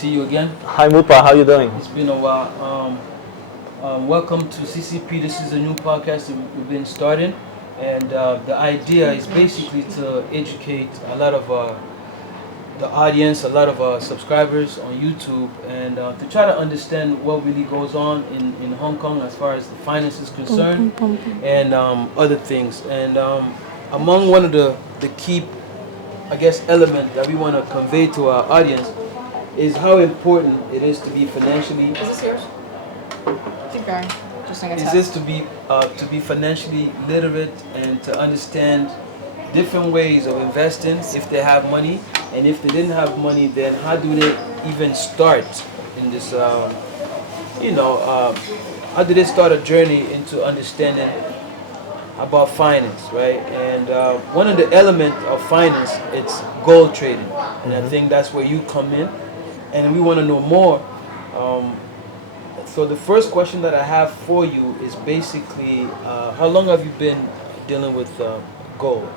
see you again. Hi Mupa, how you doing? It's been a while. Welcome to C.C.P. This is a new podcast that we've been starting, and the idea is basically to educate a lot of the audience, a lot of subscribers on YouTube, and to try to understand what really goes on in Hong Kong as far as the finance is concerned, and other things. And among one of the key, I guess, element that we want to convey to our audience is how important it is to be financially. Is this yours? Keep going. Just doing a Is test. this to be financially literate and to understand different ways of investing if they have money, and if they didn't have money, then how do they even start in this? How do they start a journey into understanding about finance, right? And one of the elements of finance, it's gold trading, and I think that's where you come in, and we want to know more. So the first question that I have for you is basically, how long have you been dealing with gold?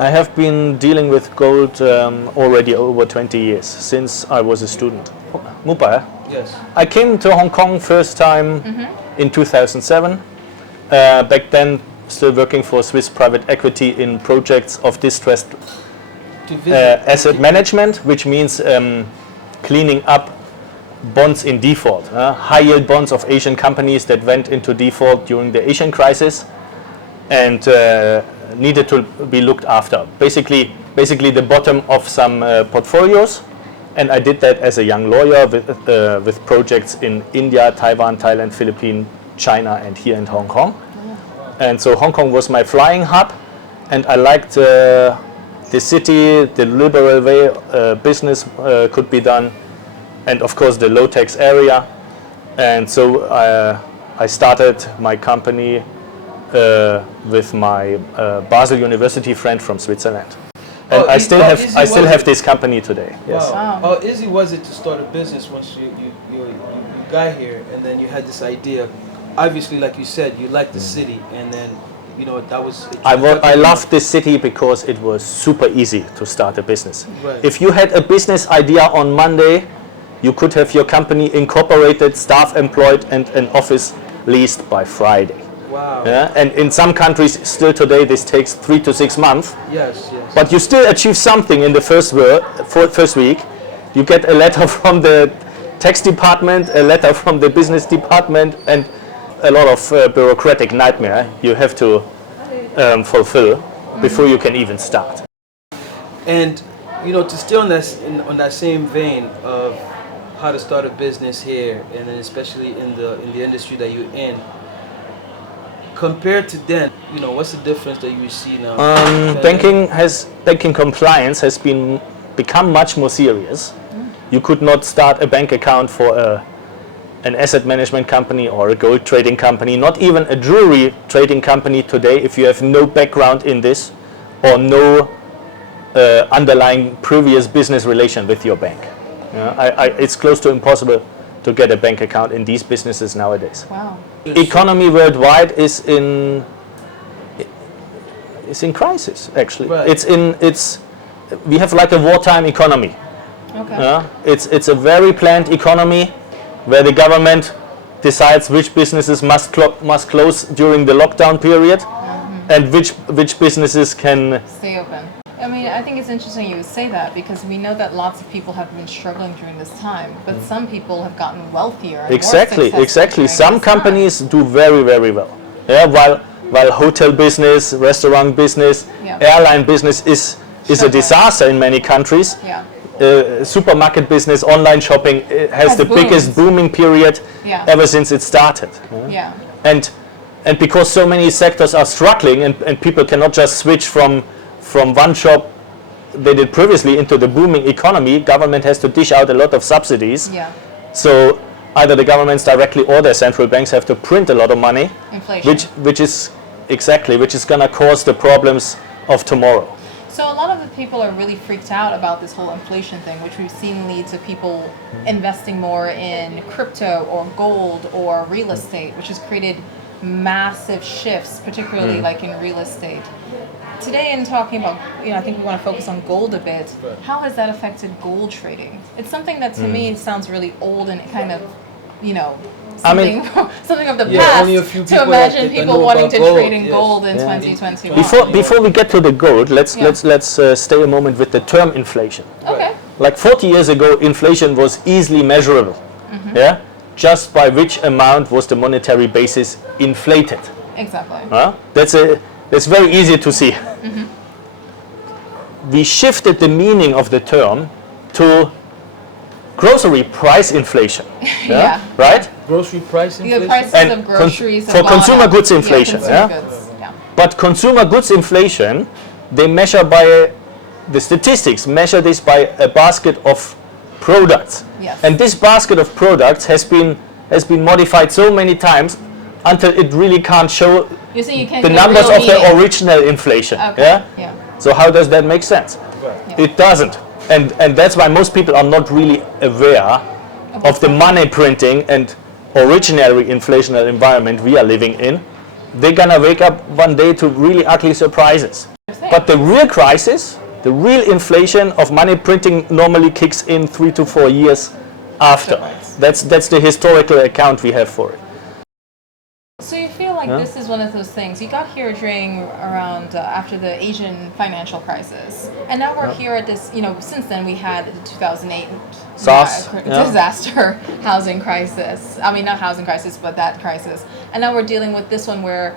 I have been dealing with gold already over 20 years, since I was a student. Mupa, Yes. I came to Hong Kong first time in 2007. Back then, still working for Swiss private equity in projects of distressed asset management, which means cleaning up bonds in default, high yield bonds of Asian companies that went into default during the Asian crisis and needed to be looked after. Basically the bottom of some portfolios, and I did that as a young lawyer with projects in India, Taiwan, Thailand, Philippines, China, and here in Hong Kong. And so Hong Kong was my flying hub, and I liked the city, the liberal way business could be done, and of course the low tax area. And so I started my company with my Basel University friend from Switzerland, and I still have this company today. Yes. Wow. How easy was it to start a business once you got here, and then you had this idea? Obviously, like you said, you liked the city, and then that was. I loved this city because it was super easy to start a business. Right. If you had a business idea on Monday, you could have your company incorporated, staff employed, and an office leased by Friday. Wow. Yeah? And in some countries, still today, this takes 3 to 6 months. Yes. But you still achieve something in the first week. You get a letter from the tax department, a letter from the business department, and a lot of bureaucratic nightmare you have to fulfill before you can even start. And to stay on that same vein of how to start a business here, and then especially in the industry that you're in, compared to then, what's the difference that you see now? Banking compliance has become much more serious. You could not start a bank account for an asset management company or a gold trading company, not even a jewelry trading company today, if you have no background in this or no underlying previous business relation with your bank. It's close to impossible to get a bank account in these businesses nowadays. Wow. Economy worldwide is in crisis, actually. Right. We have like a wartime economy. Okay. It's a very planned economy where the government decides which businesses must close during the lockdown period, and which businesses can Stay open. I mean, I think it's interesting you would say that, because we know that lots of people have been struggling during this time, but some people have gotten wealthier. And Exactly. more successful Some during this companies do very, very well. Yeah, while hotel business, restaurant business, airline business is a disaster in many countries. time. Supermarket business, online shopping has the biggest booming period ever since it started. Yeah. And because so many sectors are struggling, and people cannot just switch from one job they did previously into the booming economy, government has to dish out a lot of subsidies. Yeah. So either the governments directly or their central banks have to print a lot of money, Inflation. which is going to cause the problems of tomorrow. So a lot of the people are really freaked out about this whole inflation thing, which we've seen lead to people investing more in crypto or gold or real estate, which has created massive shifts, particularly like in real estate. today in talking about, I think we want to focus on gold a bit. Right. How has that affected gold trading? It's something that to me sounds really old and kind of, something, something of the past. Only a few to people imagine that people know wanting about to gold, trade in yes. gold in Yeah. 2021. Before we get to the gold, let's stay a moment with the term inflation. Okay. Like 40 years ago, inflation was easily measurable. Yeah, just by which amount was the monetary basis inflated. Exactly. That's very easy to see. We shifted the meaning of the term to grocery price inflation. Yeah. Right? Grocery price The inflation? prices And of groceries for have gone consumer up. goods inflation, Yeah, yeah? consumer goods. Yeah. But consumer goods inflation, they measure by the statistics measure this by a basket of products. Yes. And this basket of products has been modified so many times until it really can't show You see, you can't the get a numbers real of the meaning. original inflation. Okay. Yeah? Yeah. So how does that make sense? Right. Yeah. It doesn't. And that's why most people are not really aware of the money printing and originary inflationary environment we are living in. They're gonna wake up one day to really ugly surprises. But the real crisis, the real inflation of money printing normally kicks in 3 to 4 years after. Afterwards. That's the historical account we have for it. So you feel like this is one of those things. You got here during around after the Asian financial crisis, and now we're here at this. Since then we had the 2008 SARS, disaster housing crisis. I mean, not housing crisis, but that crisis. And now we're dealing with this one where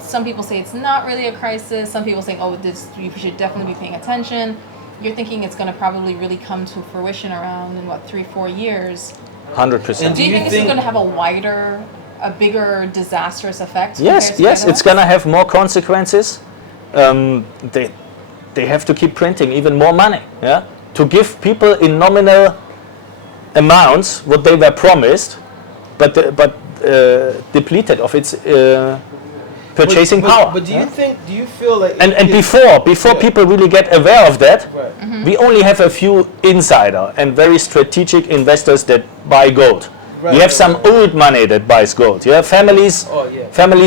some people say it's not really a crisis. Some people saying, you should definitely be paying attention. You're thinking it's going to probably really come to fruition around in 3-4 years. 100%. Do you think this is going to have a bigger disastrous effect? Yes, it's going to have more consequences. They have to keep printing even more money, yeah, to give people in nominal amounts what they were promised, but depleted of its purchasing power. But do you feel like... And before people really get aware of that, Right. we only have a few insider and very strategic investors that buy gold. Right. We have some old money that buys gold. Yeah, families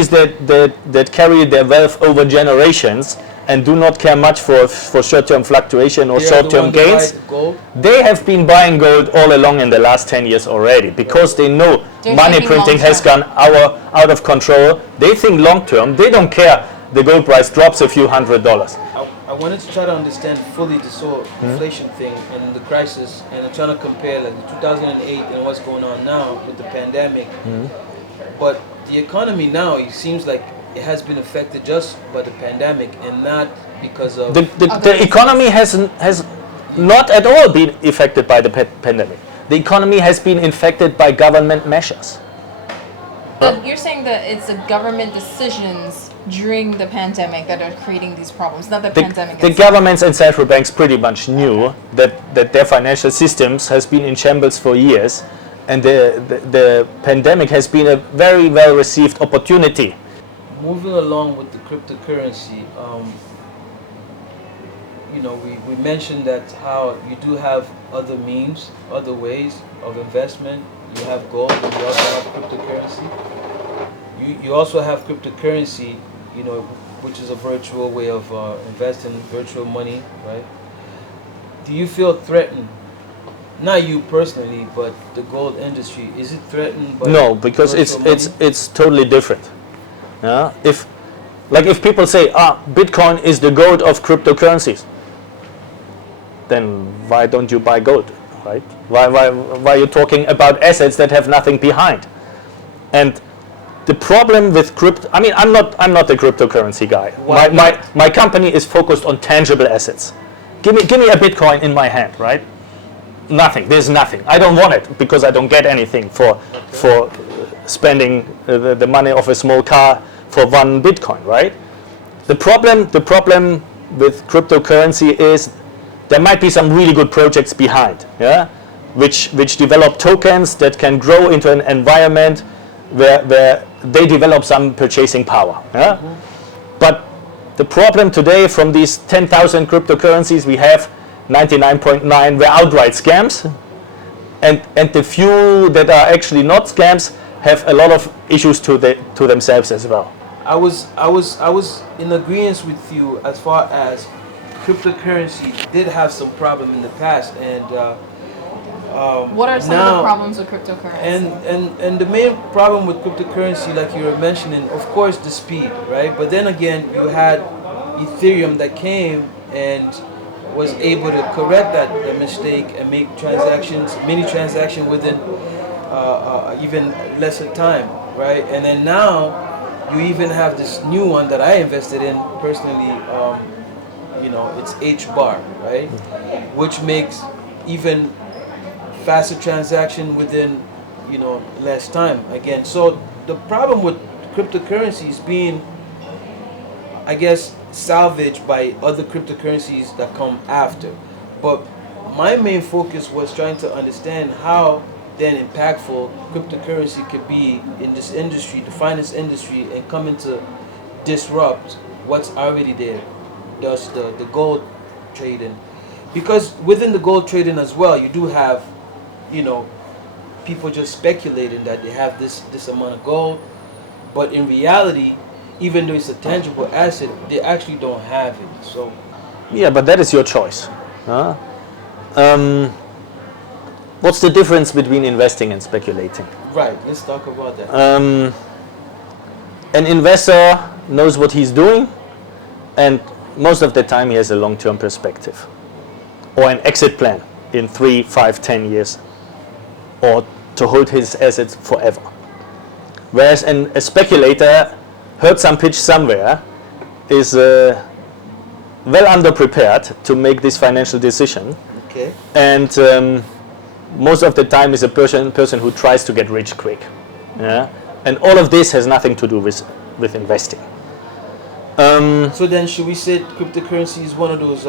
that carry their wealth over generations and do not care much for short-term fluctuation or They are the short-term ones that gains. buy gold? They have been buying gold all along in the last 10 years already because they know They're money thinking printing has long-term. gone out of control. They think long-term. They don't care the gold price drops a few $100s. I wanted to try to understand fully this whole inflation thing and the crisis, and I'm trying to compare like the 2008 and what's going on now with the pandemic. But the economy now, it seems like it has been affected just by the pandemic and not because of... The economy has not at all been affected by the pandemic. The economy has been infected by government measures. But you're saying that it's the government decisions during the pandemic that are creating these problems, not the pandemic The itself. governments and central banks pretty much knew that their financial systems has been in shambles for years, and the pandemic has been a very well received opportunity. Moving along with the cryptocurrency, we mentioned that how you do have other means, other ways of investment. You have gold, and you also have cryptocurrency. You also have cryptocurrency, which is a virtual way of investing virtual money, right? Do you feel threatened? Not you personally, but the gold industry. Is it threatened by No, because virtual it's totally different. Yeah? If people say, Bitcoin is the gold of cryptocurrencies, then why don't you buy gold, right? Why are you talking about assets that have nothing behind? And the problem with crypto, I mean, I'm not a cryptocurrency guy. Why not? My company is focused on tangible assets. Give me a Bitcoin in my hand, right? Nothing. There's nothing. I don't want it because I don't get anything for spending the money of a small car for one Bitcoin, right? The problem with cryptocurrency is there might be some really good projects behind, yeah, which develop tokens that can grow into an environment where they develop some purchasing power. Yeah? But the problem today from these 10,000 cryptocurrencies we have, 99.9 were outright scams, and the few that are actually not scams have a lot of issues to themselves as well. I was in agreement with you as far as cryptocurrency did have some problem in the past, and What are some of now the problems with cryptocurrency? and the main problem with cryptocurrency, like you were mentioning, of course, the speed, right? But then again, you had Ethereum that came and was able to correct that mistake and make transactions, many transactions within even lesser time, right? And then now you even have this new one that I invested in personally. It's H bar, right? Which makes even faster transaction within less time again. So the problem with cryptocurrencies being, I guess, salvaged by other cryptocurrencies that come after. But my main focus was trying to understand how then impactful cryptocurrency could be in this industry, the finance industry, and coming to disrupt what's already there, thus the gold trading. Because within the gold trading as well, you do have, people just speculating that they have this amount of gold, but in reality, even though it's a tangible asset, they actually don't have it. So Yeah, but that is your choice. Huh? What's the difference between investing and speculating? right, let's talk about that. An investor knows what he's doing, and most of the time he has a long-term perspective or an exit plan in 3, 5, 10 years, or to hold his assets forever. Whereas a speculator heard some pitch somewhere, is well underprepared to make this financial decision, Okay. and most of the time is a person who tries to get rich quick. Yeah? And all of this has nothing to do with investing. So then, should we say cryptocurrency is one of those,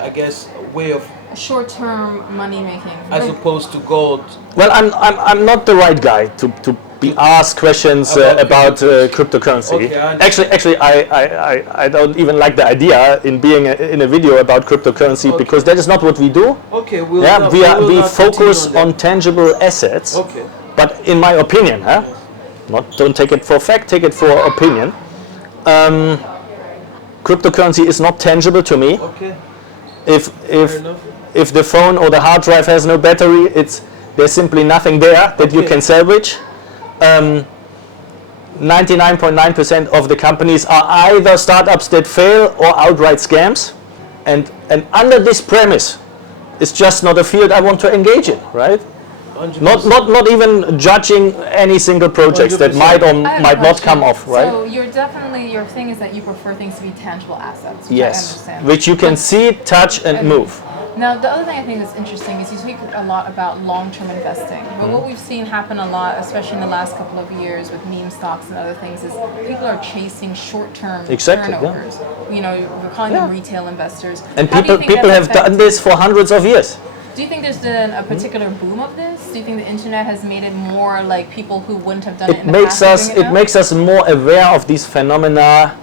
I guess, way of, Short-term money making. as opposed to gold? Well, I'm not the right guy to be asked questions about cryptocurrency. Okay, I understand. Actually, I don't even like the idea in being in a video about cryptocurrency, Okay. because that is not what we do. Okay, we'll Yeah, not, we will not focus continue on tangible assets. that. Okay. But in my opinion, don't take it for fact, take it for opinion. Cryptocurrency is not tangible to me. Okay. If Fair enough. if the phone or the hard drive has no battery, there's simply nothing there that you Okay. can salvage. 99.9% of the companies are either startups that fail or outright scams, and under this premise, it's just not a field I want to engage in, right? 100%. Not even judging any single projects that 100%. might or I have a might not come question. off, right? So your thing is that you prefer things to be tangible assets. Which I Yes, understand. which you can see, touch, and move. Now, the other thing I think that's interesting is you speak a lot about long-term investing. But Mm-hmm. what we've seen happen a lot, especially in the last couple of years with meme stocks and other things, is people are chasing short-term Exactly, yeah. turnovers. We're calling them retail investors. And How do you think people that's have done this for hundreds of years. Do you think there's been a particular boom of this? Do you think the internet has made it more like people who wouldn't have done it in the past are doing it now? Makes us more aware of these phenomena,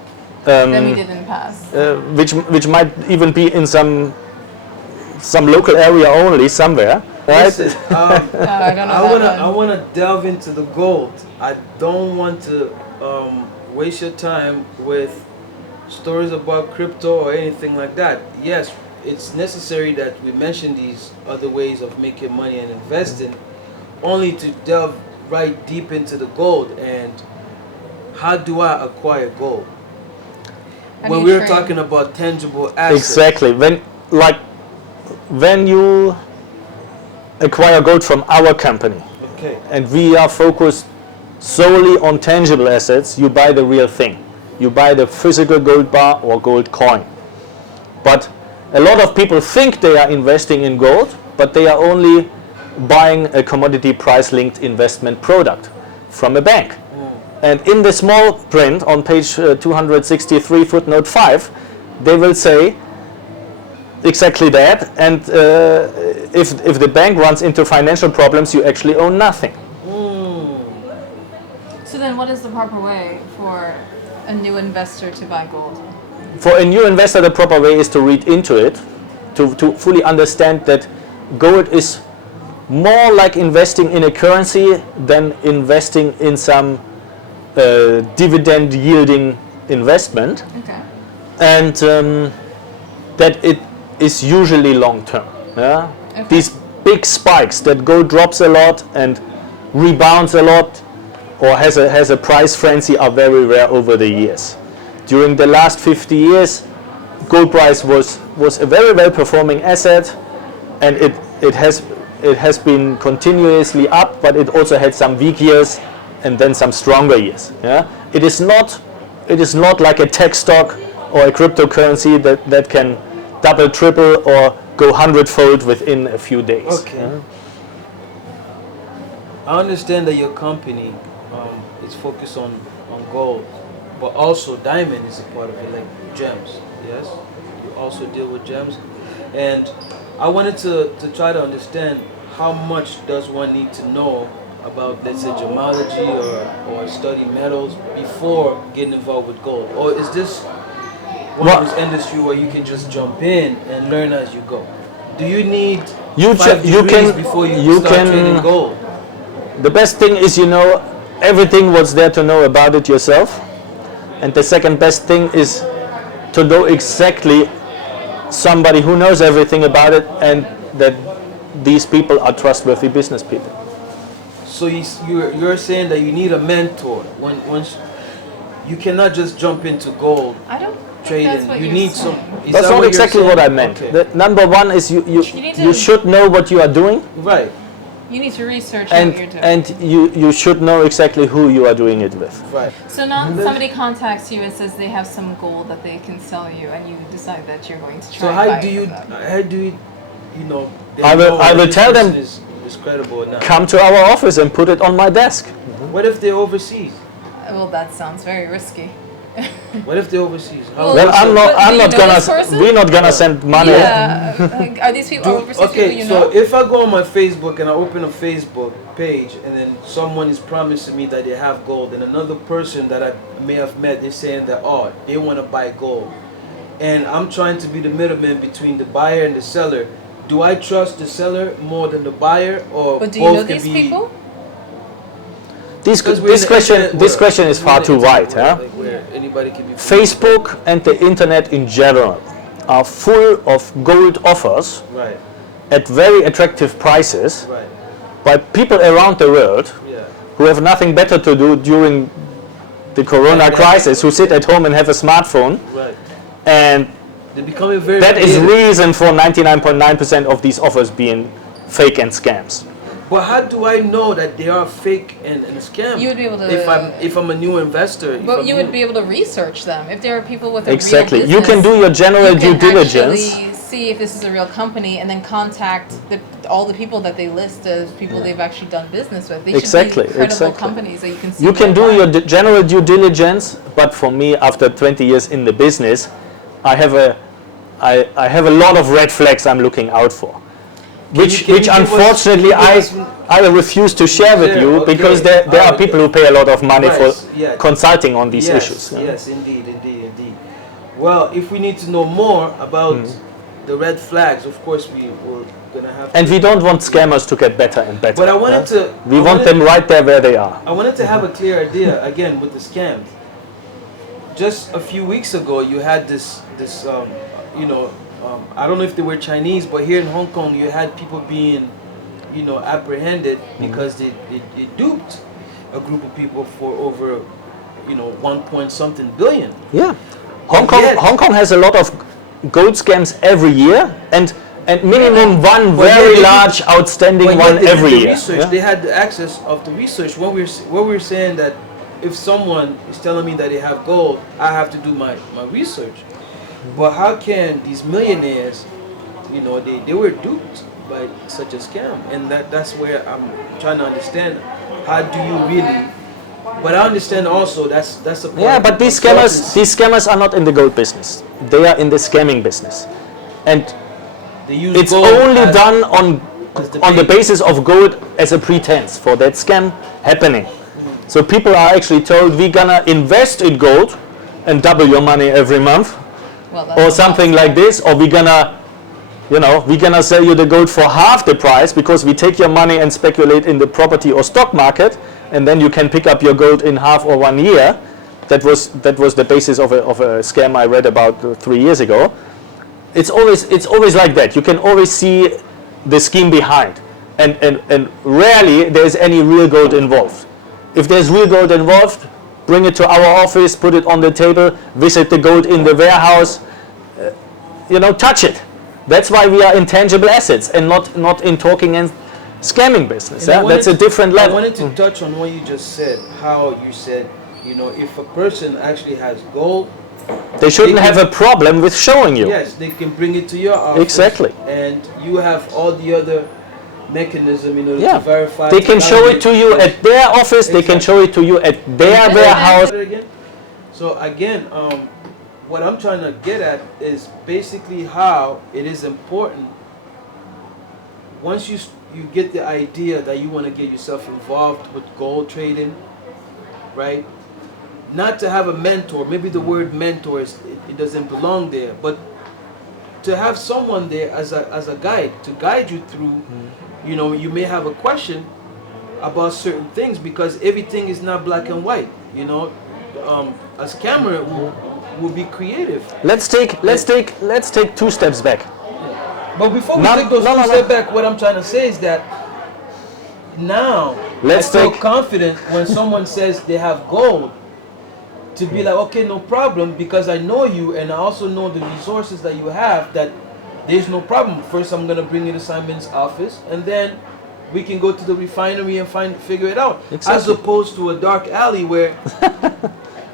than we did in the past. which might even be in some local area only somewhere, right? Listen, I don't know that I one. wanna delve into the gold. I don't want to waste your time with stories about crypto or anything like that. Yes, it's necessary that we mention these other ways of making money and investing, only to delve right deep into the gold. And how do I acquire gold? How do When you we're trade? talking about tangible assets. Exactly. When you acquire gold from our company, Okay. and we are focused solely on tangible assets, you buy the real thing. You buy the physical gold bar or gold coin. But a lot of people think they are investing in gold, but they are only buying a commodity price linked investment product from a bank. And in the small print on page 263 footnote 5, they will say exactly that, and if the bank runs into financial problems, you actually own nothing. So then what is the proper way for a new investor to buy gold? For a new investor, the proper way is to read into it, to fully understand that gold is more like investing in a currency than investing in some dividend yielding investment, Okay. and that it is usually long term. Yeah? Okay. These big spikes that gold drops a lot and rebounds a lot, or has a price frenzy, are very rare over the years. During the last 50 years, gold price was a very well performing asset, and it has been continuously up, but it also had some weak years and then some stronger years. Yeah? It is not like a tech stock or a cryptocurrency that can double, triple, or go 100-fold within a few days. Okay. Yeah? I understand that your company is focused on gold, but also diamond is a part of it, like gems. Yes, you also deal with gems, and I wanted to try to understand how much does one need to know about, let's say, gemology or study metals before getting involved with gold, or is this one of those industry where you can just jump in and learn as you go? Do you need You 5 you degrees can- before you you start can- trading gold? The best thing is, everything what's there to know about it yourself. And the second best thing is to know exactly somebody who knows everything about it, and that these people are trustworthy business people. So you're saying that you need a mentor. Once you cannot just jump into gold I don't think trading. that's what You you're need saying. some. Is That's that not you're exactly saying? what I meant. Okay. The number one is you need to- should know what you are doing, You Right. need to research and what you're doing. you should know exactly who you are doing it with. Right. So now somebody contacts you and says they have some gold that they can sell you, and you decide that you're going to try. So and how buy do it you from them. they I will- know I if will this tell them- person is credible or not? Come to our office and put it on my desk. What if they're overseas? Well, that sounds very risky. What if they're overseas? How- Well, I'm not. But do I'm you not know gonna. this person? We're not gonna send money. Yeah. Like, are these people overseas people Okay, you so know? if I go on my Facebook and I open a Facebook page and then someone is promising me that they have gold, and another person that I may have met is saying that, oh, they want to buy gold, and I'm trying to be the middleman between the buyer and the seller, do I trust the seller more than the buyer, or But do you both know can these be? people? This Because we're in the internet this world. question is We're far in the too internet wide. world, Huh? like where anybody can be. Facebook and the internet in general are full of gold offers Right, at very attractive prices right, by people around the world yeah. who have nothing better to do during the corona Pandemic. crisis, who sit at home and have a smartphone, Right. and They're becoming very. that is creative. reason for 99.9% of these offers being fake and scams. But how do I know that they are fake and scam? You would be able to- if I'm a new investor. if But I'm you new. would be able to research them if there are people with a Exactly. real You can business. do your general You due can diligence. actually see if this is a real company, and then contact all the people that they list as people they've actually done business with. They Exactly, should be credible exactly. companies that you can see. You can do worldwide. your general due diligence, but for me, after 20 years in the business, I have a lot of red flags I'm looking out for, which can you give us- unfortunately can you give us- I refuse to share with Share, you, okay. because there are Alright. people who pay a lot of money Right, for yeah. consulting on these Yes, issues. yeah. yes, indeed. Well, if we need to know more about the red flags, of course we're gonna have. And we don't want scammers to get better and better. But I wanted yeah. to. We want them right there where they are. I wanted to have a clear idea again with the scams. Just a few weeks ago, you had this I don't know if they were Chinese, but here in Hong Kong, you had people being, apprehended because they duped a group of people for over, 1 point something billion. Yeah, yet- Hong Kong has a lot of gold scams every year, and minimum one But very yet they large outstanding But one yet they did every the year. research. yeah. They had the access of the research. What we're saying that if someone is telling me that they have gold, I have to do my research. But how can these millionaires, they were duped by such a scam, and that's where I'm trying to understand. How do you really? But I understand also that's a part Yeah, of but the consultancy. these scammers are not in the gold business. They are in the scamming business, and They use it's gold only as- done as the on the bait. basis of gold as a pretense for that scam happening. So people are actually told, we're gonna invest in gold and double your money every month, Well, that's or not something scam. like this, or we're gonna sell you the gold for half the price because we take your money and speculate in the property or stock market, and then you can pick up your gold in half or 1 year. That was the basis of a scam I read about 3 years ago. It's always like that. You can always see the scheme behind, and rarely there's any real gold involved. If there's real gold involved, bring it to our office, put it on the table, visit the gold in the warehouse, touch it. That's why we are intangible assets and not in talking and scamming business. Yeah? That's a different level. I wanted to touch on what you just said, how you said, if a person actually has gold, they shouldn't have a problem with showing you. Yes, they can bring it to your office. Exactly. And you have all the other mechanism to verify. They can show it to you at their office. Exactly. They can show it to you at their warehouse. So again, what I'm trying to get at is basically how it is important once you get the idea that you want to get yourself involved with gold trading, right? Not to have a mentor. Maybe the word mentor it doesn't belong there, but to have someone there as a guide to guide you through. You may have a question about certain things because everything is not black and white. A scammer will be creative. Let's take 2 steps back. But before we take those 2 steps back, what I'm trying to say is that now I feel confident when someone says they have gold to be like, okay, no problem, because I know you and I also know the resources that you have, that there's no problem. First, I'm going to bring you to Simon's office, and then we can go to the refinery and figure it out. Exactly. As opposed to a dark alley where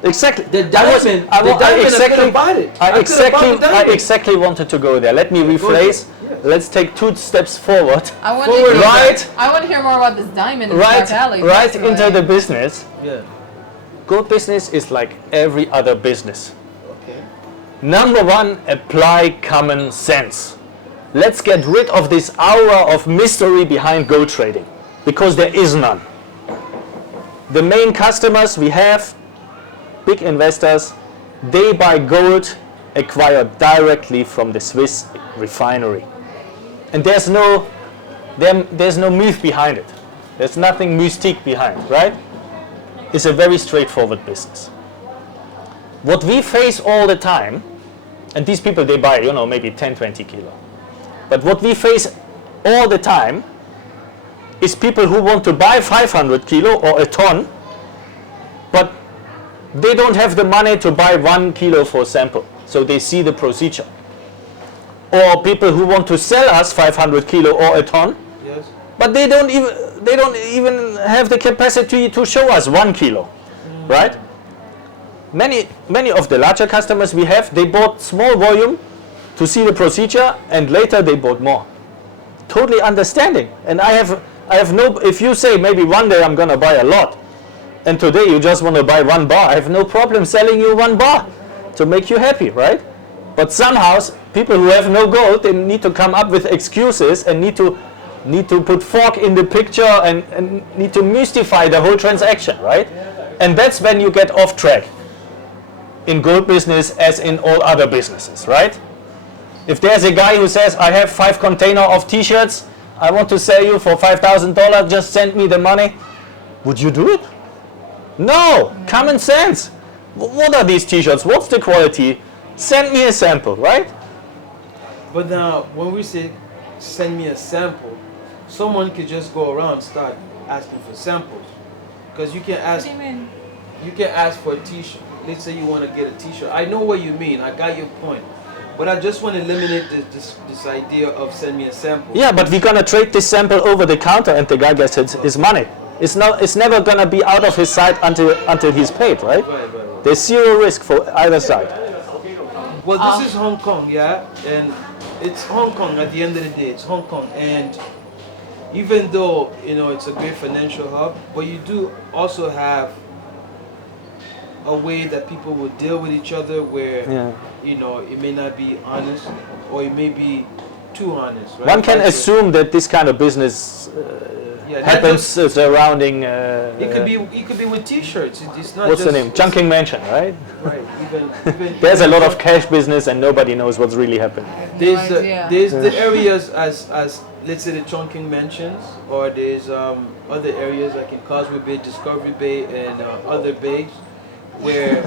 exactly the diamond, I exactly wanted to go there. Let me rephrase. Yes. Let's take 2 steps forward. I want to hear more about this diamond in the dark alley. Right into the business. Yeah. Gold business is like every other business. Okay. Number 1, apply common sense. Let's get rid of this aura of mystery behind gold trading, because there is none. The main customers we have, big investors, they buy gold acquired directly from the Swiss refinery. And there's no myth behind it. There's nothing mystique behind, right? It's a very straightforward business. What we face all the time, and these people, they buy, maybe 10, 20 kilo. But what we face all the time is people who want to buy 500 kilo or a ton, but they don't have the money to buy 1 kilo for sample. So they see the procedure. Or people who want to sell us 500 kilo or a ton, yes, but they don't even have the capacity to show us 1 kilo, right? Many of the larger customers we have, they bought small volume to see the procedure, and later they bought more. Totally understanding. And I have no. If you say maybe one day I'm gonna buy a lot, and today you just want to buy 1 bar, I have no problem selling you 1 bar to make you happy, right? But somehow people who have no gold, they need to come up with excuses and need to put fork in the picture and need to mystify the whole transaction, right? And that's when you get off track in gold business as in all other businesses, right? If there's a guy who says, I have 5 containers of t-shirts, I want to sell you for $5,000, just send me the money, would you do it? No, common sense. What are these t-shirts? What's the quality? Send me a sample, right? But now, when we say send me a sample, someone could just go around and start asking for samples. Because you can ask. What do you mean? You can ask for a t-shirt. Let's say you want to get a t-shirt. I know what you mean. I got your point. But I just want to eliminate this idea of send me a sample. Yeah, but we're going to trade this sample over the counter and the guy gets his money. It's never going to be out of his sight until he's paid, right? Right. There's zero risk for either side. Well, this is Hong Kong, yeah? And it's Hong Kong at the end of the day. It's Hong Kong. And even though, it's a great financial hub, but you do also have a way that people will deal with each other where, it may not be honest or it may be too honest, right? One can assume that this kind of business happens surrounding. It could be with t-shirts. It's not. What's the name? Junking Mansion, right? Right. Even there's a lot of cash business and nobody knows what's really happening. There's the areas as let's say the Chongqing Mansions, or there's other areas like in Causeway Bay, Discovery Bay, and other bays, where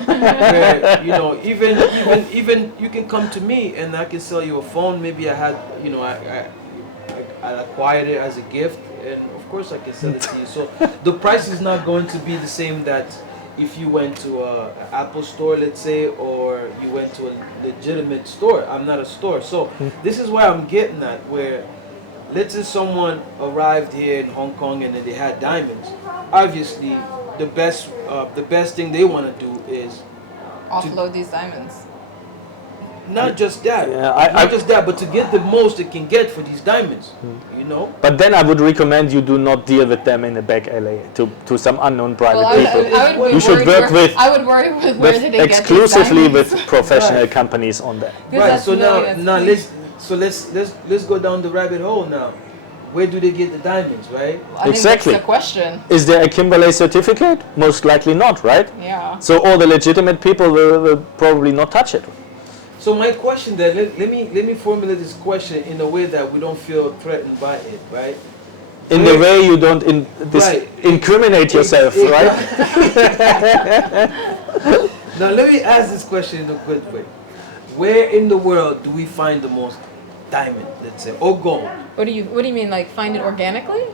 you know, even you can come to me and I can sell you a phone. Maybe I had, you know, I acquired it as a gift, and of course I can sell it to you. So the price is not going to be the same that if you went to a Apple store, let's say, or you went to a legitimate store. I'm not a store, so this is why I'm getting at, where let's say someone arrived here in Hong Kong and then they had diamonds. Obviously, the best thing they want to do is Offload these diamonds. not just that, Yeah, not just that, but to get the most it can get for these diamonds. You know. But then I would recommend you do not deal with them in a back alley to some unknown private Well, people. I would be You should worried work where- with- I would worry with where did they get these exclusively diamonds. with professional Right. companies on that. Because Right. that's So millions. now let's go down the rabbit hole now. Where do they get the diamonds, right? I think Exactly. that's the question. Is there a Kimberley certificate? Most likely not, right? Yeah. So all the legitimate people will probably not touch it. So my question then, let me formulate this question in a way that we don't feel threatened by it, right? In the way you don't Right. incriminate yourself, right? Now let me ask this question in a good way. Where in the world do we find the most diamond, let's say, or gold? What do you mean, like find it organically?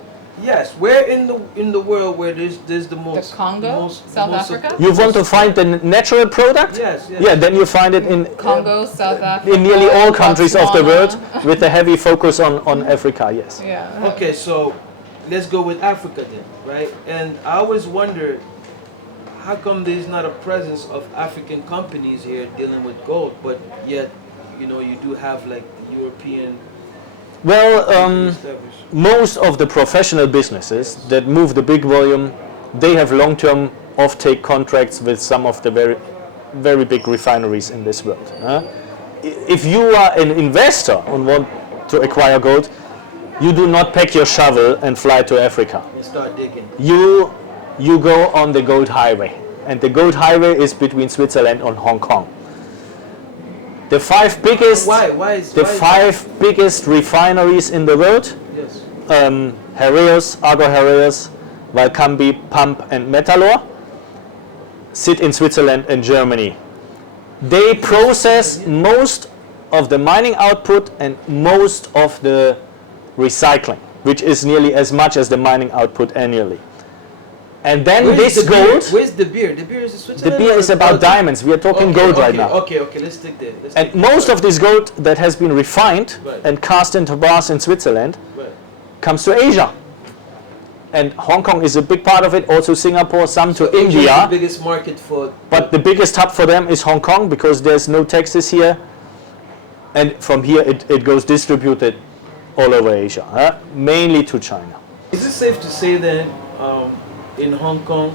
Yes, where in the world where there's the most The Congo? most- South most of- Africa? You want to find the natural product? Yes, yes. Yeah, then you find it Congo, South Africa. in nearly all countries of the Botswana. world, with a heavy focus on Africa, yes. Yeah. Okay, so let's go with Africa then, right? And I always wonder, how come there's not a presence of African companies here dealing with gold, but yet, you know, you do have like the European Well, established. most of the professional businesses that move the big volume, they have long-term off-take contracts with some of the very, very big refineries in this world. If you are an investor and want to acquire gold, you do not pack your shovel and fly to Africa. And start digging. You go on the gold highway, and the gold highway is between Switzerland and Hong Kong. The five biggest Why is the why is five biggest refineries in the world, that? Yes. Heraeus, Argo Heraeus, Valcambi, Pump and Metalor, sit in Switzerland and Germany. They process most of the mining output and most of the recycling, which is nearly as much as the mining output annually. And then Where's this the beer? gold, Where's the beer? The beer is in the Switzerland. beer or is about Belgium? diamonds. We are talking Okay, gold right okay, now. Okay, let's stick there. Let's And stick there. most of this gold that has been refined Right. and cast into bars in Switzerland Right. comes to Asia. And Hong Kong is a big part of it, also Singapore, some to Asia is India. the biggest market for. But the biggest hub for them is Hong Kong because there's no taxes here. And from here it goes distributed all over Asia, mainly to China. Is it safe to say that in Hong Kong,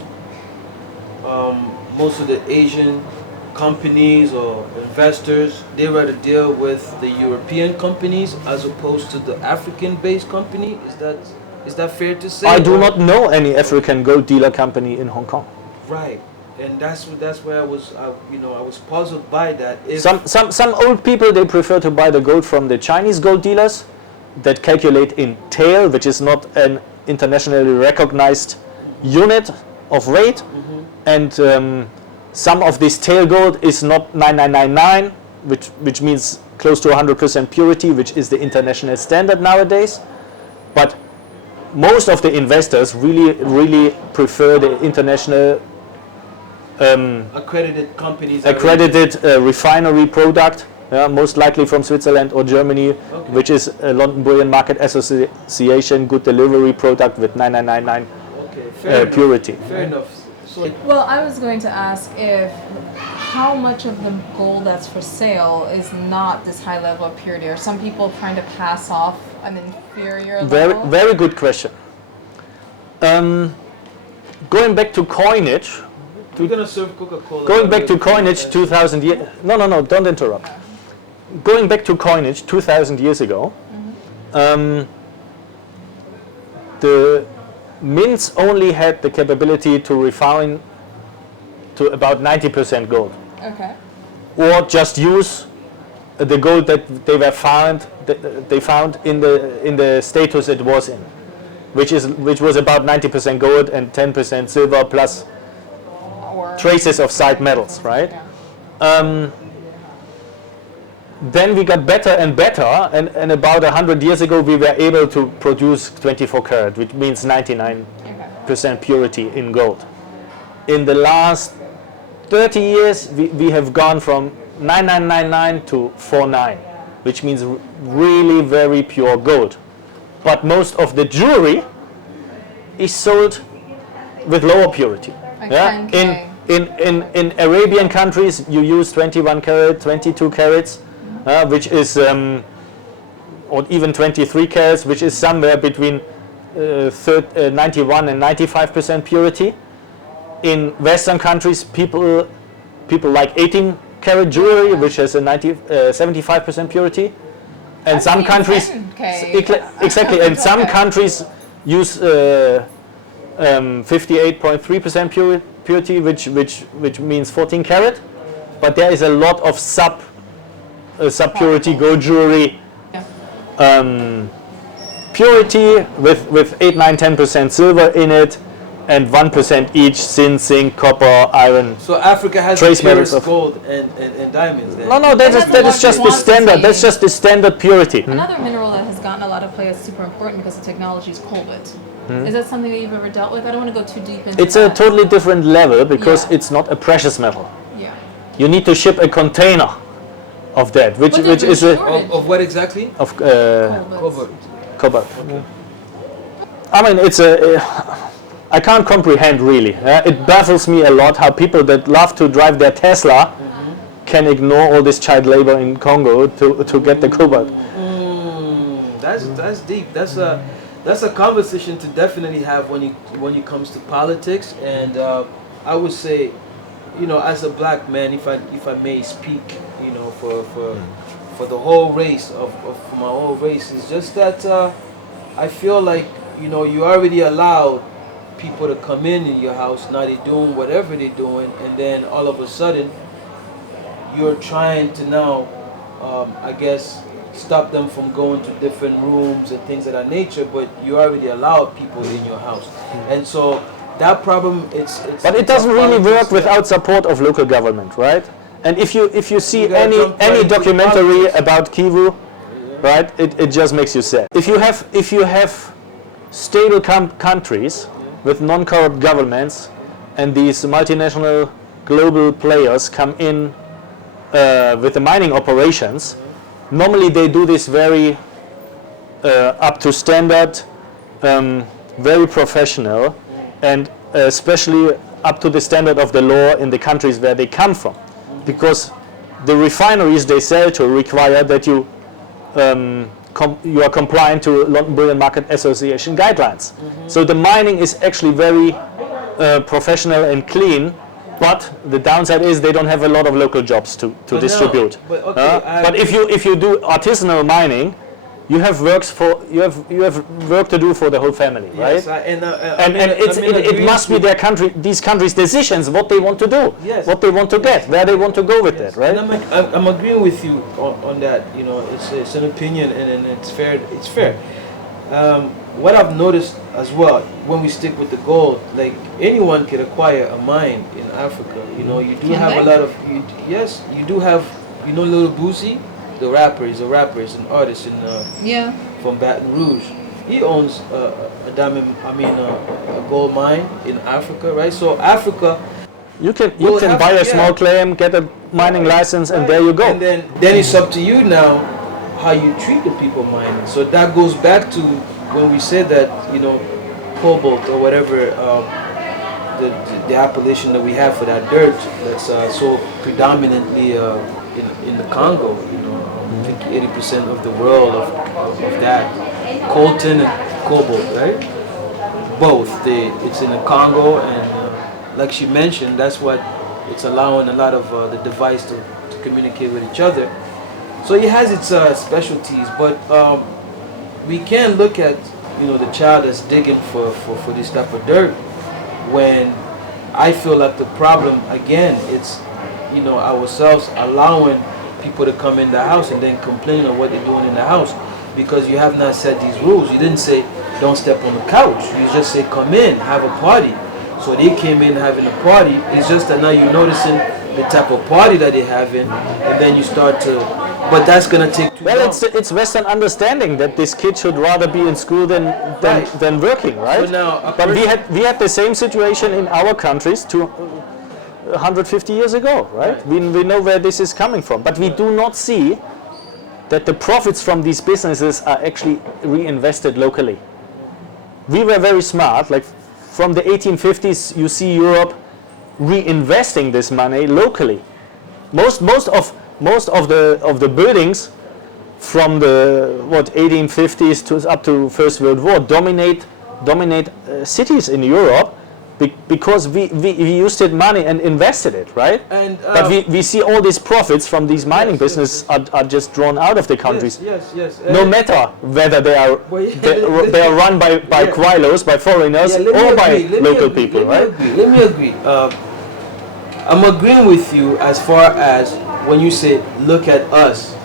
most of the Asian companies or investors, they rather deal with the European companies as opposed to the African-based company? Is that fair to say? I do Or- not know any African gold dealer company in Hong Kong. Right, and that's where I was puzzled by that. If Some old people, they prefer to buy the gold from the Chinese gold dealers that calculate in tael, which is not an internationally recognized unit of weight. And some of this tail gold is not 9999, which means close to 100% purity, which is the international standard nowadays. But most of the investors really prefer the international accredited companies, are accredited refinery product, most likely from Switzerland or Germany, Okay. which is a London Bullion Market Association good delivery product with 9999 okay, fair enough. purity. Fair enough. So Well, I was going to ask if how much of the gold that's for sale is not this high level of purity. Are some people trying to pass off an inferior Very, level? very good question. Going back to coinage, we're gonna serve Coca-Cola. going back to coinage 2,000 years. No, don't interrupt. Going back to coinage 2,000 years ago, the mints only had the capability to refine to about 90% gold, Okay. or just use the gold that they found in the status it was in, which was about 90% gold and 10% silver plus Or traces of side metals, right? Yeah. Then we got better and better, and about 100 years ago we were able to produce 24 karat, which means 99% Okay. purity in gold. In the last 30 years we have gone from 9999 to 49, which means really very pure gold. But most of the jewelry is sold with lower purity. Like Yeah? 10K. In Arabian countries you use 21 karat, 22 carats, which is or even 23 carats, which is somewhere between 91 and 95% purity. In Western countries, people like 18 karat jewelry, which has a 75% purity, and I've some seen countries 10K. exactly, and some Okay. countries use 58.3% purity, which means 14 karat, but there is a lot of sub purity gold jewelry. Yeah. Purity with 8, 9, 10% silver in it, and 1% each zinc, copper, iron. So Africa has Trace the purest metals of- gold and diamonds then? No, that That's is more just the standard. quantity. That's just the standard purity. Another mineral that has gotten a lot of play is super important because of technology is cobalt. Is that something that you've ever dealt with? I don't want to go too deep into It's a that. totally different level because Yeah. it's not a precious metal. Yeah. You need to ship a container of that, which But there's is a a shortage. Of what exactly? of Cobalt. Cobalt. cobalt. I mean, it's I can't comprehend really. It baffles me a lot how people that love to drive their Tesla can ignore all this child labor in Congo to get the cobalt. That's deep. That's a conversation to definitely have when it comes to politics. And I would say, as a black man, if I may speak, for the whole race of my whole race, is just that I feel like you already allowed people to come in your house. Now they're doing whatever they're doing, and then all of a sudden you're trying to now, I guess, stop them from going to different rooms and things of that nature. But you already allowed people in your house, and so that problem it's. But it it's a doesn't really politics work without support of local government, right? And if you see You gotta jump right any into documentary politics. about Kivu, right, it just makes you sad. If you have stable countries with non-corrupt governments, and these multinational global players come in with the mining operations, normally they do this very up to standard, very professional, and especially up to the standard of the law in the countries where they come from, because the refineries they sell to require that you are compliant to London Bull and Market Association guidelines. So the mining is actually very professional and clean, but the downside is they don't have a lot of local jobs to But distribute. no, but okay, I But if you do artisanal mining, you have work to do for the whole family, right? Yes, and It must be these countries' decisions what they want to do, Yes. what they want to get, where they want to go with that, right? And I'm agreeing with you on that. It's an opinion, and it's fair. It's fair. What I've noticed as well, when we stick with the gold, like anyone can acquire a mine in Africa. You do Can have they? a lot of. Yes, you do have. Little Boosie, the rapper. He's a rapper. He's an artist Yeah. from Baton Rouge. He owns a gold mine in Africa, right? So Africa. You can We'll have- buy a yeah. small claim, get a mining license, and there you go. And then it's up to you now how you treat the people mining. So that goes back to when we said that cobalt or whatever the appellation that we have for that dirt that's so predominantly in the Congo. I think 80% of the world of that coltan and cobalt, right? Both. It's in the Congo, and like she mentioned, that's what it's allowing a lot of the device to communicate with each other. So it has its specialties, but we can look at the child that's digging for this type of dirt, when I feel like the problem again it's ourselves allowing people to come in the house and then complain of what they're doing in the house, because you have not set these rules. You didn't say don't step on the couch. You just say come in, have a party. So they came in having a party. It's just that now you're noticing the type of party that they're having, and then you start to. But that's gonna take too long. Well, it's Western understanding that this kid should rather be in school than working, right? So now But we had the same situation in our countries 150 years ago, right? We know where this is coming from, but we do not see that the profits from these businesses are actually reinvested locally. We were very smart, like from the 1850s you see Europe reinvesting this money locally. Most of the buildings from the 1850s to up to First World War dominate cities in Europe because we used it money and invested it, right? And but we see all these profits from these mining business are just drawn out of the countries. Yes. No matter whether they are run by Quailos, by foreigners, or by local people, right? Let me agree. I'm agreeing with you as far as when you say look at us,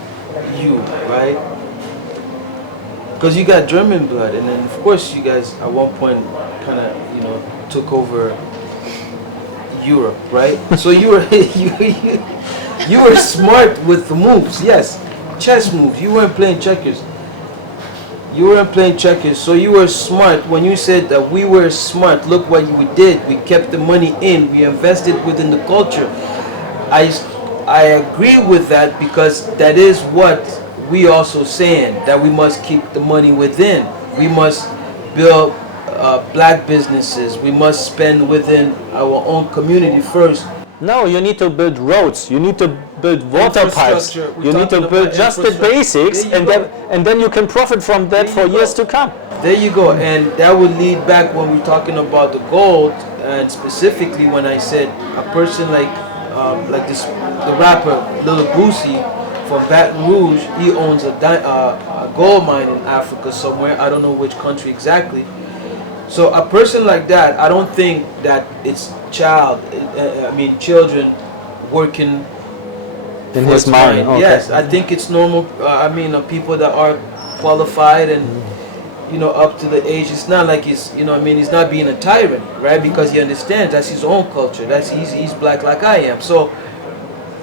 you, right? Because you got German blood, and then of course you guys at one point kind of took over Europe, right? So you were smart with the moves, yes, chess moves. You weren't playing checkers. So you were smart when you said that we were smart. Look what we did. We kept the money in. We invested within the culture. I agree with that, because that is what we also saying, that we must keep the money within. We must build black businesses. We must spend within our own community first. No, you need to build roads. You need to build water pipes. You need to build just the basics, and then you can profit from that for years to come. There you go, and that would lead back when we're talking about the gold, and specifically when I said a person like the rapper Lil Boosie from Baton Rouge, he owns a gold mine in Africa somewhere. I don't know which country exactly. So a person like that, I don't think that it's children working in his mind. Okay. Yes, I think it's normal. People that are qualified and up to the age. It's not like he's he's not being a tyrant, right? Because he understands that's his own culture. He's black like I am. So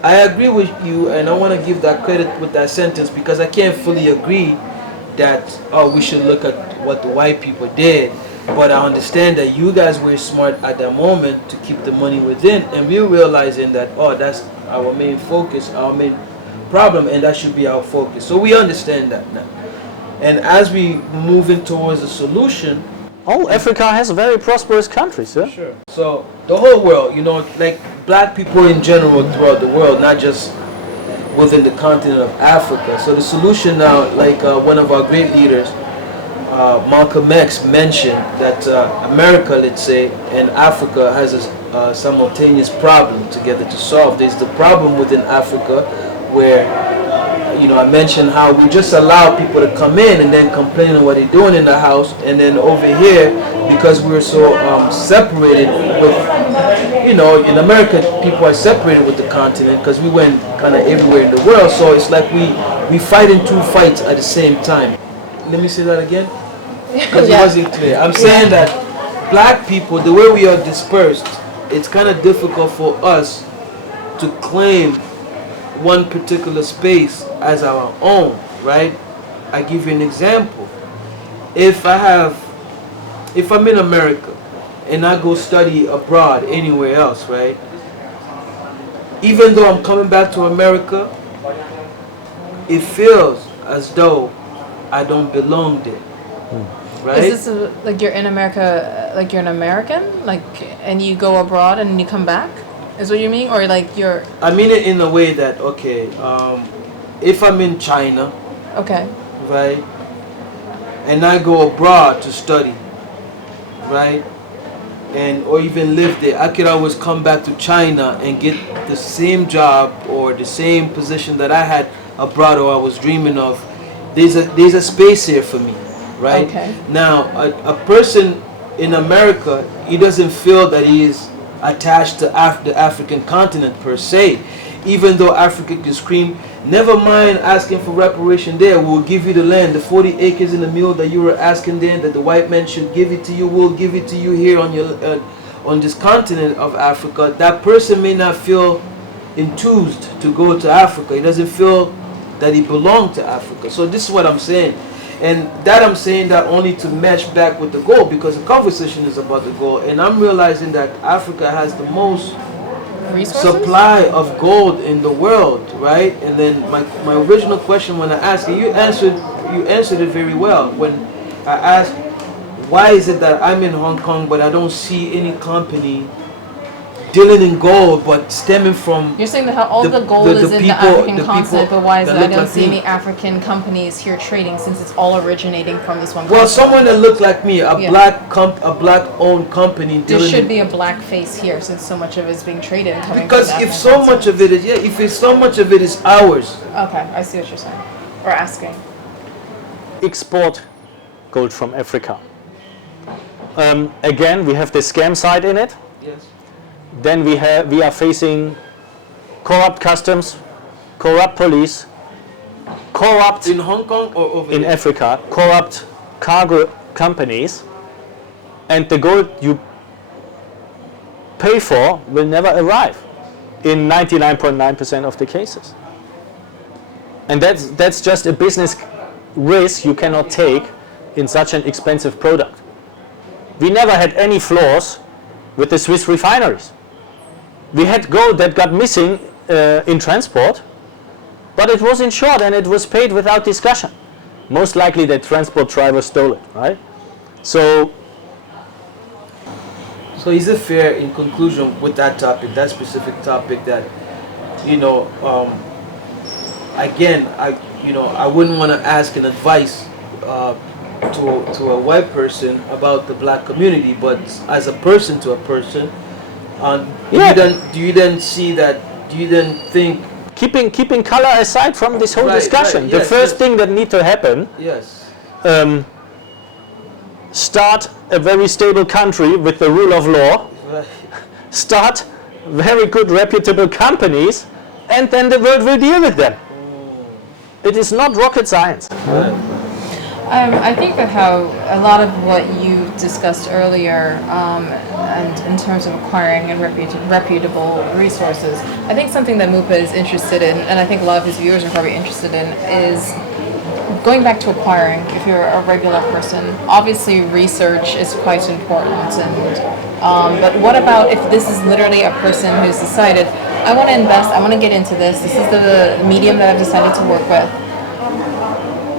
I agree with you, and I want to give that credit with that sentence, because I can't fully agree that we should look at what the white people did. But I understand that you guys were smart at that moment to keep the money within, and we're realizing that that's our main focus, our main problem, and that should be our focus. So we understand that now. And as we moving towards a solution, Africa has very prosperous countries, yeah? Sure. So the whole world, like black people in general throughout the world, not just within the continent of Africa. So the solution now, like one of our great leaders, Malcolm X, mentioned that America, let's say, and Africa has a simultaneous problem together to solve. There's the problem within Africa where I mentioned how we just allow people to come in and then complain on what they're doing in the house, and then over here, because we're so separated with, in America, people are separated with the continent because we went kind of everywhere in the world. So it's like we fight in two fights at the same time. Let me say that again, because it wasn't clear. I'm saying that black people, the way we are dispersed, it's kind of difficult for us to claim one particular space as our own, right? I give you an example. If I'm in America and I go study abroad anywhere else, right? Even though I'm coming back to America, it feels as though I don't belong there, right? Is this like you're in America, like you're an American, like, and you go abroad and you come back? Is what you mean, or like you're? I mean it in a way that if I'm in China, okay, right, and I go abroad to study, right, and or even live there, I could always come back to China and get the same job or the same position that I had abroad or I was dreaming of. There's a space here for me, right? Okay. Now a person in America, he doesn't feel that he is attached to the African continent per se. even though Africa can scream, never mind asking for reparation there, we'll give you the land, the 40 acres in the mule that you were asking then, that the white man should give it to you, we'll give it to you here on your on this continent of Africa. That person may not feel enthused to go to Africa. He doesn't feel that he belongs to Africa. So this is what I'm saying. And that I'm saying that only to match back with the goal, because the conversation is about the goal. And I'm realizing that Africa has the most Resources? supply of gold in the world, right? And then my original question when I asked you answered it very well. When I asked, why is it that I'm in Hong Kong but I don't see any company dealing in gold but stemming from... You're saying that all the gold is in the African continent, but why is it I don't see any African companies here trading since it's all originating from this one Well, continent? someone that looked like me, a black-owned company There dealing should be a black face here since so much of it is being traded and coming because from the if African so continent. much of it is if so much of it is ours. Okay, I see what you're saying. Or asking. Export gold from Africa. Again, we have the scam side in it. Yes. Then we are facing corrupt customs, corrupt police, corrupt In Hong Kong or over in there? Africa, corrupt cargo companies, and the gold you pay for will never arrive in 99.9% of the cases. And that's just a business risk you cannot take in such an expensive product. We never had any flaws with the Swiss refineries. We had gold that got missing in transport, but it was insured and it was paid without discussion. Most likely the transport driver stole it, right? So is it fair, in conclusion, with that topic, that specific topic, that again, I wouldn't want to ask an advice to a white person about the black community, but as a person to a person, do you then see that? Do you then think? keeping color aside from this whole Right, discussion, right, the yes, first yes. thing that need to happen, Yes. start a very stable country with the rule of law, Right. start very good reputable companies, and then the world will deal with them. It is not rocket science. I think that how a lot of what you discussed earlier, and in terms of acquiring and reputable resources, I think something that Mupa is interested in, and I think a lot of his viewers are probably interested in, is going back to acquiring. If you're a regular person, obviously research is quite important, and but what about if this is literally a person who's decided, I want to invest, I want to get into this is the medium that I've decided to work with.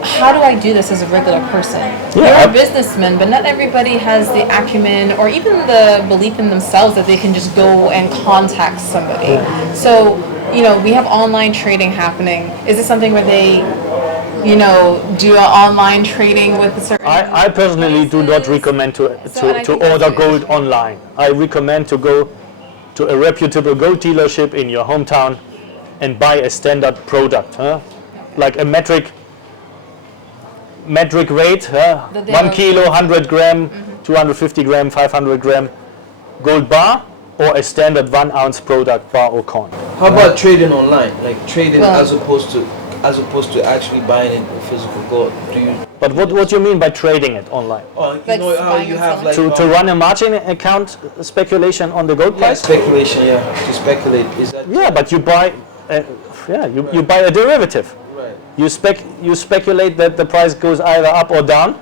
How do I do this as a regular person? You're a businessman, but not everybody has the acumen or even the belief in themselves that they can just go and contact somebody. So, we have online trading happening. Is this something where they, do online trading with a certain... I personally do not recommend to order gold online. I recommend to go to a reputable gold dealership in your hometown and buy a standard product, like a metric weight, 1 kilo, 100 gram, 250 gram, 500 gram gold bar, or a standard 1 ounce product, bar or coin. How about trading online, like trading as opposed to actually buying it in physical gold? But what do you mean by trading it online? You know how you have like To run a margin account speculation on the gold price? speculation, to speculate. Is that But you buy, you buy a derivative. right? You speculate that the price goes either up or down,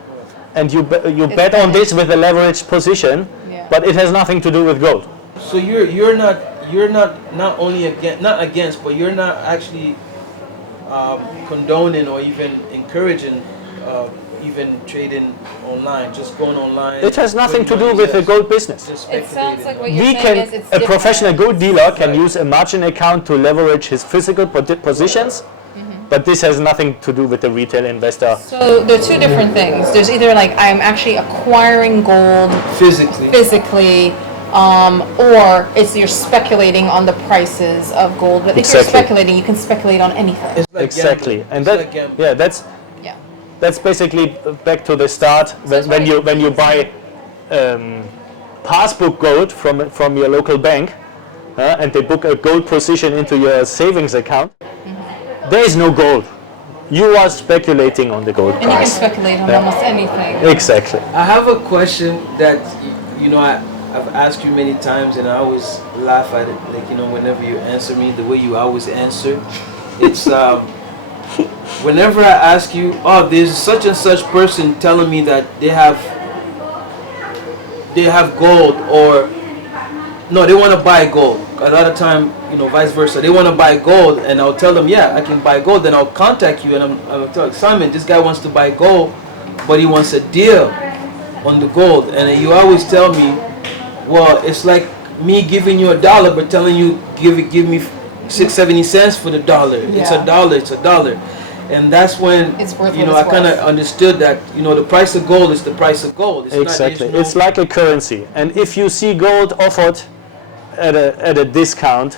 and you bet on this with a leveraged position, but it has nothing to do with gold. So you're not only against, but you're not actually condoning or even encouraging even trading online, just going online. It has nothing to do with the gold business. It sounds like what you're saying is it's A professional different. gold dealer can use a margin account to leverage his physical positions, but this has nothing to do with the retail investor. So there are two different things. There's either like I'm actually acquiring gold physically, or it's you're speculating on the prices of gold. But if you're speculating, you can speculate on anything. Exactly, and that's basically back to the start when you buy passbook gold from your local bank. and they book a gold position into your savings account, there is no gold. You are speculating on the gold And you can price. speculate on almost anything. Exactly. I have a question that I've asked you many times, and I always laugh at it. Like, whenever you answer me, the way you always answer, it's whenever I ask you, oh, there's such and such person telling me that they have gold, or no, they want to buy gold. A lot of time, vice versa. They want to buy gold, and I'll tell them, yeah, I can buy gold. Then I'll contact you, and I'll tell Simon, this guy wants to buy gold, but he wants a deal on the gold. And you always tell me, well, it's like me giving you $1, but telling you give me 70 cents for the dollar. It's Yeah. It's a dollar. And that's when It's worth I what it's kind of worth. understood that the price of gold is the price of gold. It's Exactly. Not, there's It's like a currency. And if you see gold offered at a discount,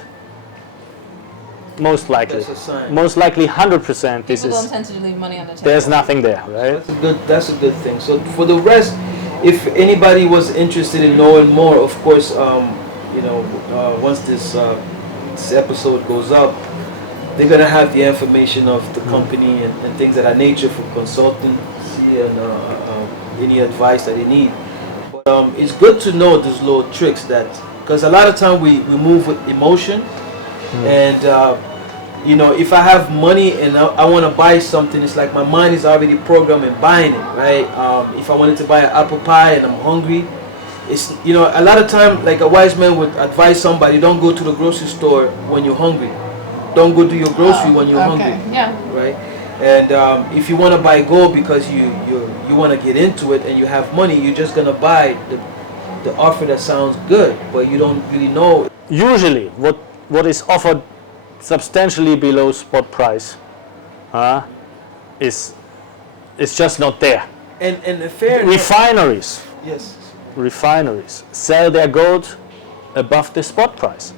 most likely, That's a sign. 100%, this People don't is, tend to leave money on the table. there's nothing there, right? That's a good thing. So for the rest, if anybody was interested in knowing more, of course, once this episode goes up, they're gonna have the information of the company and things of that nature for consultancy and any advice that they need. But it's good to know those little tricks because a lot of time we move with emotion, and if I have money and I want to buy something, it's like my mind is already programmed in buying it, right? If I wanted to buy an apple pie and I'm hungry, it's a lot of time, like a wise man would advise somebody, don't go to the grocery store when you're hungry. Don't go do your grocery when you're hungry, Yeah. right? And if you want to buy gold because you want to get into it and you have money, you're just gonna buy the offer that sounds good, but you don't really know. Usually, what is offered substantially below spot price is just not there. And fair enough. Refineries Yes. sell their gold above the spot price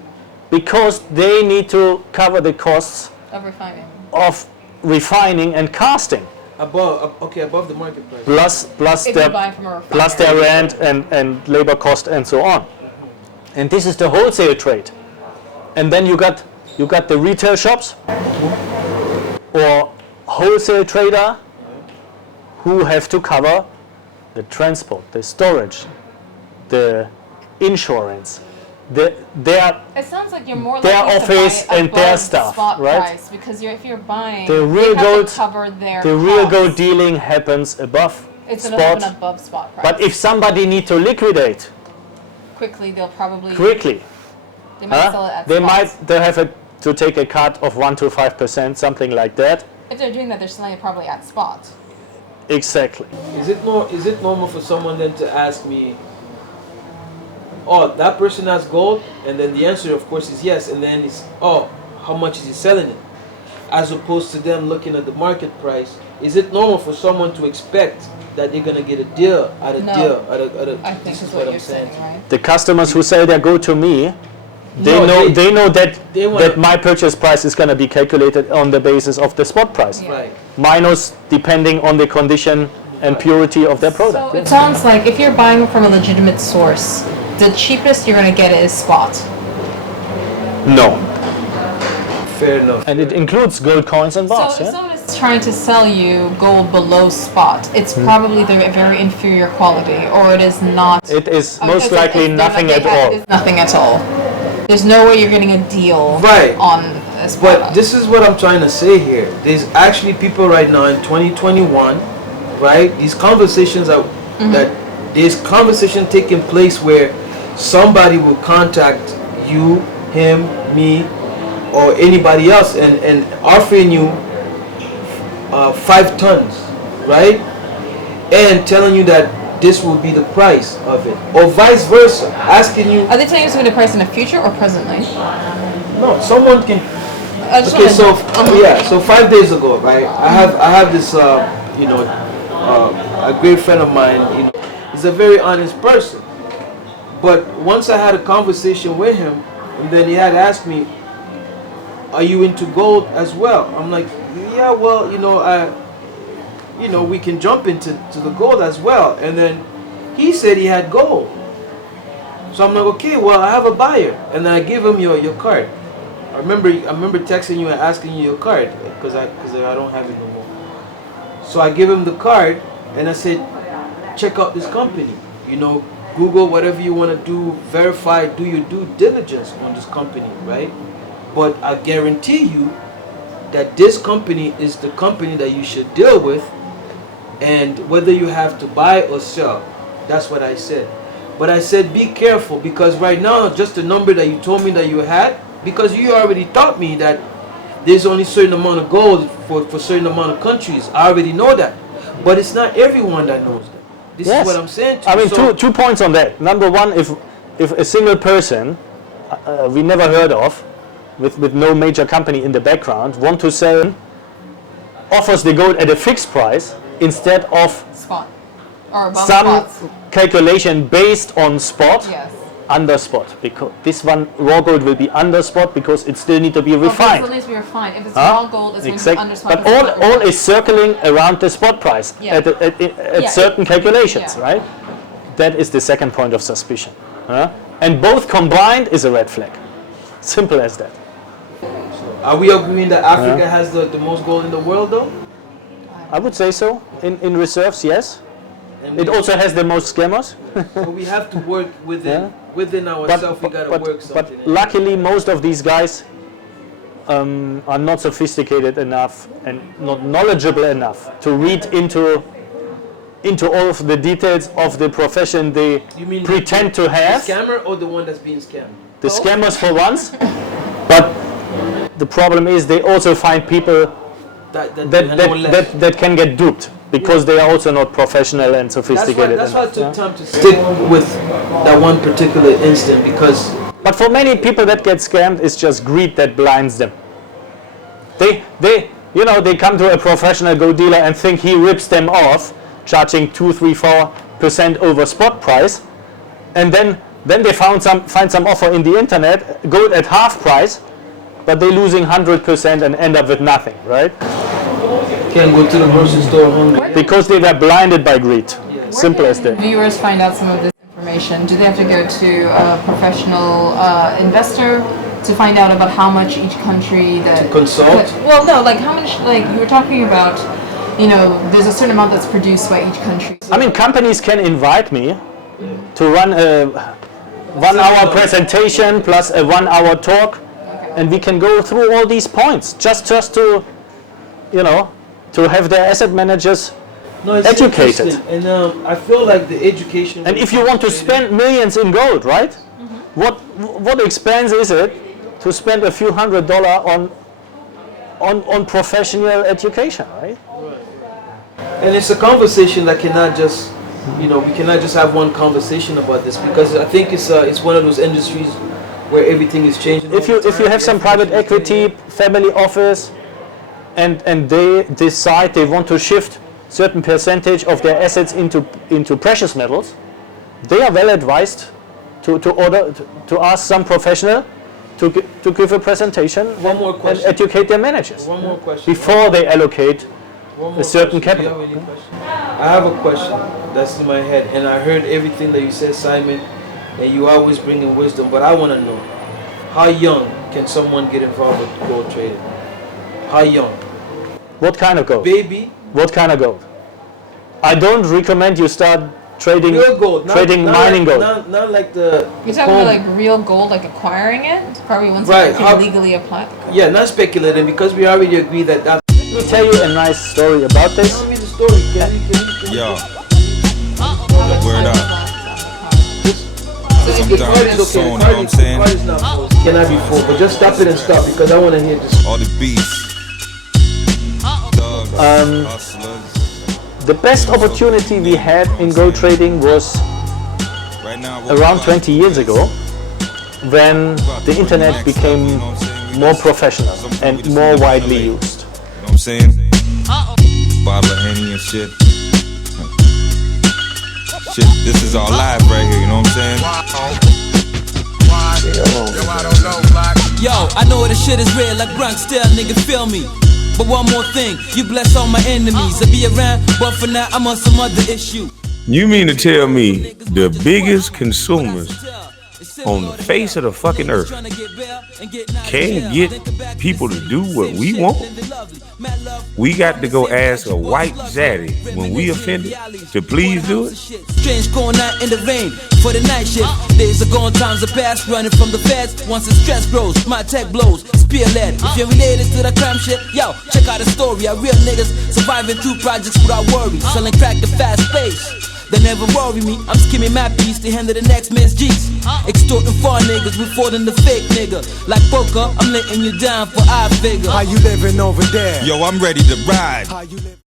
because they need to cover the costs Of refining. of refining and casting, Above the market price. If you buy from a refinery. plus their rent and labor cost and so on. And this is the wholesale trade. And then you got the retail shops or wholesale trader who have to cover the transport, the storage, the insurance, their It sounds like you're more their likely office to buy and their above stuff, spot right? price, because if you're buying, The they real have gold- to cover their the real gold costs. dealing happens above It's spot. an above spot price. But if somebody need to liquidate quickly, they'll probably quickly, they might sell it at they spot. they have to take a cut of 1 to 5%, something like that. If they're doing that, they're selling it probably at spot. Exactly. Is it normal for someone then to ask me, oh, that person has gold? And then the answer, of course, is yes. And then it's, oh, how much is he selling it? As opposed to them looking at the market price. Is it normal for someone to expect that they're going to get a deal at a No. deal? I think this is is what I'm you're saying, right? The customers who sell their gold to me, they No, know that they wanna- that my purchase price is going to be calculated on the basis of the spot price, Yeah. Right. minus depending on the condition and purity of their product. So it sounds like if you're buying from a legitimate source, the cheapest you're going to get is spot. No, Fair enough. and it includes gold coins and bars. So if Yeah? someone is trying to sell you gold below spot, it's probably the very inferior quality, or it is not. It is I mean, most it's- likely it's- nothing they at have- all. It's nothing at all. There's no way you're getting a deal Right. on this But product. this is what I'm trying to say here. There's actually people right now in 2021, right? These conversations are that there's conversation taking place where somebody will contact you, him, me, or anybody else and offering you 5 tons, right? And telling you that this will be the price of it, or vice versa, asking you. Are they telling you it's going to price in the future or presently? No, someone can. I just Okay, wanna- so yeah, so 5 days ago, right? I have this a great friend of mine. He's a very honest person. But once I had a conversation with him, and then he had asked me, "Are you into gold as well?" I'm like, "Yeah, well, we can jump into the gold as well." And then he said he had gold. So I'm like, okay, well, I have a buyer, and then I give him your card. I remember texting you and asking you your card because I don't have it no more. So I give him the card, and I said, check out this company. You know, Google whatever you want to do, verify, do your due diligence on this company, right? But I guarantee you that this company is the company that you should deal with, and whether you have to buy or sell, that's what I said. But I said be careful, because right now just the number that you told me that you had, because you already taught me that there's only certain amount of gold for certain amount of countries. I already know that, but it's not everyone that knows that. This is what I'm saying to you. I mean, So, two points on that. Number one, if a single person we never heard of, with no major company in the background, want to sell, offers the gold at a fixed price instead of Spot. Or above some spots. calculation based on spot, Yes. under spot, because this one raw gold will be under spot because it still need to be Okay, refined. so it needs to be refined. If it's Huh? raw gold, it's going to be under spot. But because it's not all refined. is circling around the spot price Yeah. at Yeah, certain calculations, yeah. right? That is the second point of suspicion. And both combined is a red flag. Simple as that. are we agreeing that Africa has the most gold in the world, though? I would say so. In reserves, yes. And It also has the most scammers. so we have to work within Yeah. ourselves. We gotta work but something. luckily, most of these guys are not sophisticated enough and not knowledgeable enough to read into all of the details of the profession they You mean pretend to the have. scammer or the one that's being scammed? The scammers for once, but the problem is they also find people that can get duped because they are also not professional and sophisticated That's why I enough. took time to stick with that one particular instant, because But for many people that get scammed, it's just greed that blinds them. They come to a professional gold dealer and think he rips them off, charging 2, 3, 4% over spot price, and then they find some offer in the internet, gold at half price, but they're losing 100% and end up with nothing, right? can't go to the grocery store hungry. Because they were blinded by greed. Simple as that. Viewers find out some of this information. Do they have to go to a professional investor to find out about how much each country that Consult? well, no, like how much, like you were talking about, there's a certain amount that's produced by each country. I mean, companies can invite me to run a 1 hour presentation plus a 1 hour talk, and we can go through all these points just to, to have their asset managers No, it's educated. interesting. And I feel like the education. And if you want to spend millions in gold, right? What expense is it to spend a few $100s on professional education, right? And it's a conversation that cannot just, we cannot just have one conversation about this, because I think it's one of those industries where everything is changing. If you have some private equity, family office, and they decide they want to shift certain percentage of their assets into precious metals, they are well advised to ask some professional to give a presentation One more and question. educate their managers One more question. before they allocate One more a certain question. Do capital. you have any question? I have a question that's in my head, and I heard everything that you said, Simon, and you always bring in wisdom, but I want to know, how young can someone get involved with gold trading? How young? What kind of gold? Baby? What kind of gold? I don't recommend you start trading Real gold, not mining like, gold. Not like the. You're talking about like real gold, like acquiring it? Probably once Right, you can legally apply. Yeah, not speculating, because we already agree that that. Let me tell you a nice story about this. Tell me the story, can you? Yo, word up. The Sometimes card is it's okay. on, you know what I'm saying? The card is not full. It cannot be full, but just stop it and stop, because I want to hear this. All the beats. Thugs, hustlers. The best opportunity we had in gold trading was Right now, around 20 years ago, when the internet became more professional and more widely used. You know what I'm saying? Bottle of Henny and shit. Shit, this is all live right here, you know what I'm saying? Yo, I know this shit is real, like Brunk still, nigga, feel me. But one more thing, you bless all my enemies. I'll be around, but for now, I'm on some other issue. You mean to tell me the biggest consumers on the face of the fucking earth can get people to do what we want, we got to go ask a white zaddy when we offended to please do it? Strange going out in the rain for the night shift. Days are gone, times are past, running from the feds. Once the stress grows, my tech blows, spear led. If you're related to the crime shit, yo, check out the story. Our real niggas surviving through projects without worry, selling crack at fast pace. They never worry me, I'm skimming my piece to handle the next man's G's. Extorting far niggas, reporting the fake nigga. Like poker, I'm letting you down for I figure. How you living over there? Yo, I'm ready to ride. How you living?